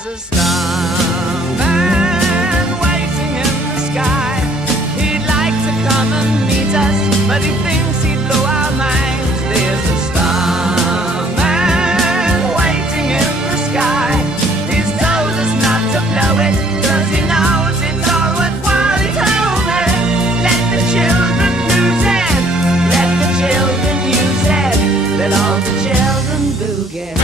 There's a starman waiting in the sky. He'd like to come and meet us, but he thinks he'd blow our minds. There's a starman waiting in the sky. He's told us not to blow it, 'cause he knows it's all worthwhile. He told me, let the children lose it, let the children use it, let all the children boogie.